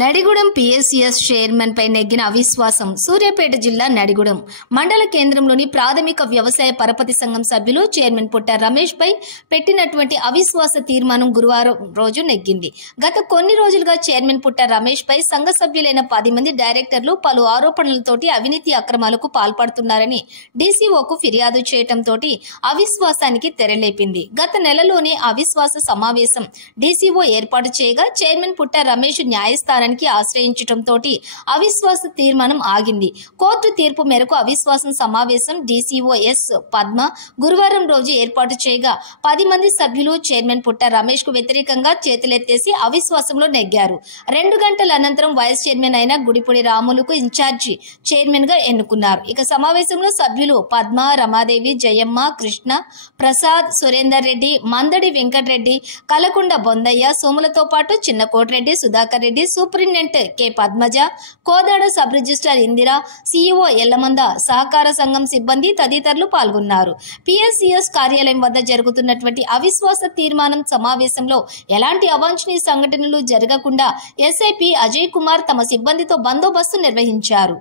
Nadigudem PSCS chairman పై నెగ్గిన అవిశ్వాసం. సూర్యాపేట జిల్లా నడిగూడెం మండల కేంద్రంలోని ప్రాథమిక వ్యవసాయ పరపతి సంఘం సభ్యులు చైర్మన్ పుట్ట రమేష్ పై పెట్టినటువంటి అవిశ్వాస తీర్మానం గురువారం రోజు నెగ్గింది. గత కొన్ని రోజులుగా చైర్మన్ పుట్ట రమేష్ పై సంఘ సభ్యులైన 10 మంది డైరెక్టర్లు పలు ఆరోపణలతోటి అవినీతి అక్రమాలకు పాల్పడుతున్నారని డీసీఓకు ఫిర్యాదు చేయడంతో అవిశ్వాసానికి తెరలేపింది. గత నెలలోనే అవిశ్వాస సమావేశం డీసీఓ ఏర్పాటు చేయగా చైర్మన్ పుట్ట రమేష్ న్యాయస్థానం ఆశ్రయించడంతో అవిశ్వాస తీర్మానం ఆగింది. కోర్టు తీర్పు మేరకు అవిశ్వాసం సమావేశం డీసీఓ ఎస్ పద్మ గురువారం రోజు ఏర్పాటు చేయగా 10 మంది సభ్యులు చైర్మన్ పుట్ట రమేష్ కు వ్యతిరేకంగా చేతులెత్తేసి అవిశ్వాసంలో నెగ్గారు. 2 గంటల అనంతరం వైస్ చైర్మన్ అయిన గుడిపూడి రాములుకు ఇన్ఛార్జి చైర్మన్ గా ఎన్నుకున్నారు. ఇక సమావేశంలో సభ్యులు పద్మ, రమాదేవి, జయమ్మ, కృష్ణ, ప్రసాద్, సురేందర్ రెడ్డి, మందడి వెంకటరెడ్డి, కలకుండ బొందయ్య, సోములతో పాటు Chinnakotireddy, Sudhakar Reddy, superintendent K Padmaja, Kodad sub registrar Indira, CEO Yellamanda, సహకార సంఘం సిబ్బంది తదితరులు పాల్గొన్నారు. పిఎస్సిఎస్ కార్యాలయం వద్ద జరుగుతున్నటువంటి అవిశ్వాస తీర్మానం సమావేశంలో ఎలాంటి అవాంఛనీయ సంఘటనలు జరగకుండా ఎస్ఐపి అజయ్ కుమార్ తమ సిబ్బందితో బందోబస్తు నిర్వహించారు.